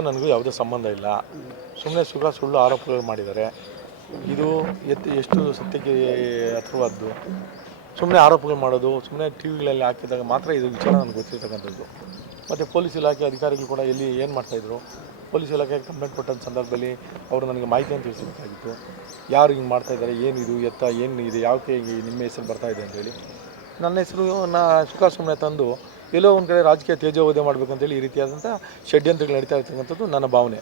ಇದಕ್ಕೂ ನನಗೂ ಯಾವುದೇ ಸಂಬಂಧ ಇಲ್ಲ. ಸುಮ್ಮನೆ ಸುಳ್ಳ ಸುಳ್ಳು ಆರೋಪಗಳು ಮಾಡಿದ್ದಾರೆ. ಇದು ಎತ್ತು ಎಷ್ಟು ಸತ್ಯಕ್ಕೆ ಹತ್ರವಾದ್ದು? ಸುಮ್ಮನೆ ಆರೋಪಗಳು ಮಾಡೋದು ಸುಮ್ಮನೆ ಟಿ ವಿಗಳಲ್ಲಿ ಹಾಕಿದಾಗ ಮಾತ್ರ ಇದು ವಿಚಾರ ನನಗೆ ಗೊತ್ತಿರ್ತಕ್ಕಂಥದ್ದು. ಮತ್ತು ಪೊಲೀಸ್ ಇಲಾಖೆ ಅಧಿಕಾರಿಗಳು ಕೂಡ ಎಲ್ಲಿ ಏನು ಮಾಡ್ತಾಯಿದ್ರು ಪೊಲೀಸ್ ಇಲಾಖೆಗೆ ಕಂಪ್ಲೇಂಟ್ ಕೊಟ್ಟಂಥ ಸಂದರ್ಭದಲ್ಲಿ ಅವರು ನನಗೆ ಮಾಹಿತಿಯನ್ನು ತಿಳಿಸಬೇಕಾಗಿತ್ತು ಯಾರು ಹಿಂಗೆ ಮಾಡ್ತಾಯಿದ್ದಾರೆ ಏನಿದು ಎತ್ತ ಏನು ಇದೆ? ಯಾಕೆ ನಿಮ್ಮ ಹೆಸರು ಬರ್ತಾಯಿದೆ ಅಂತೇಳಿ ನನ್ನ ಹೆಸರು ನಾ ಸುಖ ಸುಮ್ಮನೆ ತಂದು ಎಲ್ಲೋ ಒಂದು ಕಡೆ ರಾಜಕೀಯ ತೇಜೋವಧೆ ಮಾಡಬೇಕಂತೇಳಿ ಈ ರೀತಿಯಾದಂಥ ಷಡ್ಯಂತ್ರಗಳು ನಡೀತಾ ಇರ್ತಕ್ಕಂಥದ್ದು ನನ್ನ ಭಾವನೆ.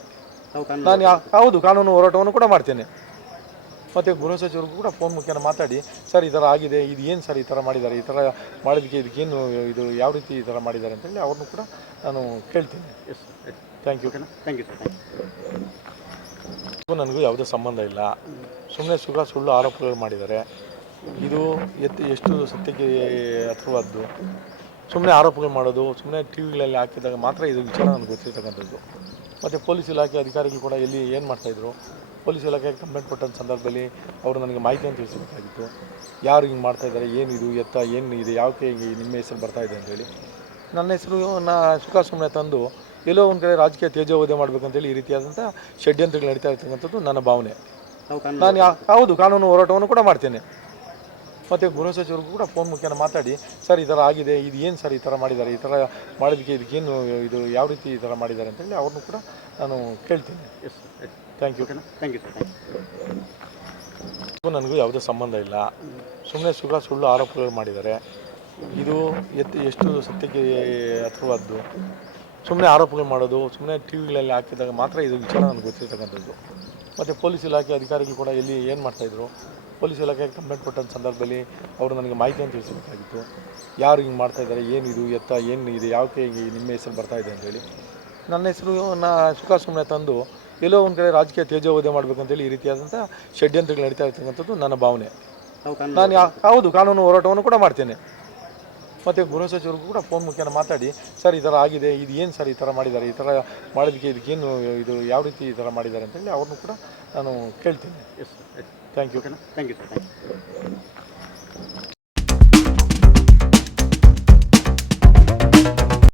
ನಾನು ಹೌದು ಕಾನೂನು ಹೋರಾಟವನ್ನು ಕೂಡ ಮಾಡ್ತೇನೆ. ಮತ್ತು ಗೃಹ ಸಚಿವರಿಗೂ ಕೂಡ ಫೋನ್ ಮುಖೇನ ಮಾತಾಡಿ ಸರ್ ಈ ಥರ ಆಗಿದೆ ಇದು ಏನು ಸರ್ ಈ ಥರ ಮಾಡಿದ್ದಾರೆ? ಈ ಥರ ಮಾಡೋದಕ್ಕೆ ಇದಕ್ಕೇನು ಇದು ಯಾವ ರೀತಿ ಈ ಥರ ಮಾಡಿದ್ದಾರೆ? ಅಂತೇಳಿ ಅವ್ರನ್ನು ಕೂಡ ನಾನು ಕೇಳ್ತೀನಿ. ಎಸ್ ಥ್ಯಾಂಕ್ ಯು ಓಕೆನಾ thank you sir thank you ನನಗೂ ಯಾವುದೇ ಸಂಬಂಧ ಇಲ್ಲ. ಸುಮ್ಮನೆ ಸುಳ್ಳ ಸುಳ್ಳು ಆರೋಪಗಳು ಮಾಡಿದ್ದಾರೆ. ಇದು ಎತ್ತು ಎಷ್ಟು ಸತ್ಯಕ್ಕೆ ಹತ್ರವಾದ್ದು? ಸುಮ್ಮನೆ ಆರೋಪಗಳು ಮಾಡೋದು ಸುಮ್ಮನೆ ಟಿ ವಿಗಳಲ್ಲಿ ಹಾಕಿದಾಗ ಮಾತ್ರ ಇದು ವಿಚಾರ ನನಗೆ ಗೊತ್ತಿರ್ತಕ್ಕಂಥದ್ದು. ಮತ್ತು ಪೊಲೀಸ್ ಇಲಾಖೆ ಅಧಿಕಾರಿಗಳು ಕೂಡ ಎಲ್ಲಿ ಏನು ಮಾಡ್ತಾಯಿದ್ರು ಪೊಲೀಸ್ ಇಲಾಖೆಗೆ ಕಂಪ್ಲೇಂಟ್ ಕೊಟ್ಟಂಥ ಸಂದರ್ಭದಲ್ಲಿ ಅವರು ನನಗೆ ಮಾಹಿತಿಯನ್ನು ತಿಳಿಸಬೇಕಾಗಿತ್ತು. ಯಾರು ಹಿಂಗೆ ಮಾಡ್ತಾಯಿದ್ದಾರೆ ಏನಿದು ಎತ್ತ ಏನು ಇದೆ ಯಾಕೆ ಹಿಂಗೆ ನಿಮ್ಮ ಹೆಸರು ಬರ್ತಾಯಿದೆ ಇದೆ ಅಂತೇಳಿ ನನ್ನ ಹೆಸರು ನಾ ಸುಖ ಸುಮ್ಮನೆ ತಂದು ಎಲ್ಲೋ ಒಂದು ಕಡೆ ರಾಜಕೀಯ ತೇಜೋವಧೆ ಮಾಡಬೇಕಂತೇಳಿ ಈ ರೀತಿಯಾದಂಥ ಷಡ್ಯಂತ್ರಗಳು ನಡೀತಾ ಇರ್ತಕ್ಕಂಥದ್ದು ನನ್ನ ಭಾವನೆ. ನಾನು ಯಾ ಹೌದು ಕಾನೂನು ಹೋರಾಟವನ್ನು ಕೂಡ ಮಾಡ್ತೇನೆ. ಮತ್ತು ಗೃಹ ಸಚಿವರಿಗೂ ಕೂಡ ಫೋನ್ ಮುಖೇನ ಮಾತಾಡಿ ಸರ್ ಈ ಥರ ಆಗಿದೆ ಇದು ಏನು ಸರ್ ಈ ಥರ ಮಾಡಿದ್ದಾರೆ? ಈ ಥರ ಮಾಡಿದ್ದಕ್ಕೆ ಇದಕ್ಕೇನು ಇದು ಯಾವ ರೀತಿ ಈ ಥರ ಮಾಡಿದ್ದಾರೆ? ಅಂತೇಳಿ ಅವ್ರನ್ನೂ ಕೂಡ ನಾನು ಕೇಳ್ತೀನಿ. Yes thank you thank you sir ನನಗೂ ಯಾವುದೇ ಸಂಬಂಧ ಇಲ್ಲ. ಸುಮ್ಮನೆ ಸುಳ್ಳ ಸುಳ್ಳು ಆರೋಪಗಳು ಮಾಡಿದ್ದಾರೆ. ಇದು ಎತ್ತು ಎಷ್ಟು ಸತ್ಯಕ್ಕೆ ಹತ್ರವಾದ್ದು? ಸುಮ್ಮನೆ ಆರೋಪಗಳು ಮಾಡೋದು ಸುಮ್ಮನೆ ಟಿ ವಿಗಳಲ್ಲಿ ಹಾಕಿದಾಗ ಮಾತ್ರ ಇದು ವಿಚಾರ ನನಗೆ ಗೊತ್ತಿರ್ತಕ್ಕಂಥದ್ದು. ಮತ್ತು ಪೊಲೀಸ್ ಇಲಾಖೆ ಅಧಿಕಾರಿಗಳು ಕೂಡ ಎಲ್ಲಿ ಏನು ಮಾಡ್ತಾಯಿದ್ರು ಪೊಲೀಸ್ ಇಲಾಖೆಗೆ ಕಂಪ್ಲೇಂಟ್ ಕೊಟ್ಟಂಥ ಸಂದರ್ಭದಲ್ಲಿ ಅವರು ನನಗೆ ಮಾಹಿತಿಯನ್ನು ತಿಳಿಸಬೇಕಾಗಿತ್ತು. ಯಾರು ಹಿಂಗೆ ಮಾಡ್ತಾಯಿದ್ದಾರೆ ಏನಿದು ಎತ್ತ ಏನು ಇದೆ ಯಾಕೆ ಹಿಂಗೆ ನಿಮ್ಮ ಹೆಸರು ಬರ್ತಾಯಿದೆ ಇದೆ ಅಂತೇಳಿ ನನ್ನ ಹೆಸರು ನಾ ಸುಖ ಸುಮ್ಮನೆ ತಂದು ಎಲ್ಲೋ ಒಂದು ಕಡೆ ರಾಜಕೀಯ ತೇಜೋವಧೆ ಮಾಡಬೇಕಂತೇಳಿ ಈ ರೀತಿಯಾದಂಥ ಷಡ್ಯಂತ್ರಗಳು ನಡೀತಾ ಇರ್ತಕ್ಕಂಥದ್ದು ನನ್ನ ಭಾವನೆ. ನಾನು ಯಾ ಹೌದು ಕಾನೂನು ಹೋರಾಟವನ್ನು ಕೂಡ ಮಾಡ್ತೇನೆ. ಮತ್ತು ಗೃಹ ಸಚಿವರು ಕೂಡ ಫೋನ್ ಮುಖೇನ ಮಾತಾಡಿ ಸರ್ ಈ ಥರ ಆಗಿದೆ ಇದು ಏನು ಸರ್ ಈ ಥರ ಮಾಡಿದ್ದಾರೆ? ಈ ಥರ ಮಾಡೋದಕ್ಕೆ ಇದಕ್ಕೇನು ಇದು ಯಾವ ರೀತಿ ಈ ಥರ ಮಾಡಿದ್ದಾರೆ? ಅಂತೇಳಿ ಅವ್ರನ್ನೂ ಕೂಡ ನಾನು ಕೇಳ್ತೀನಿ. Yes yes thank you thank you sir thank you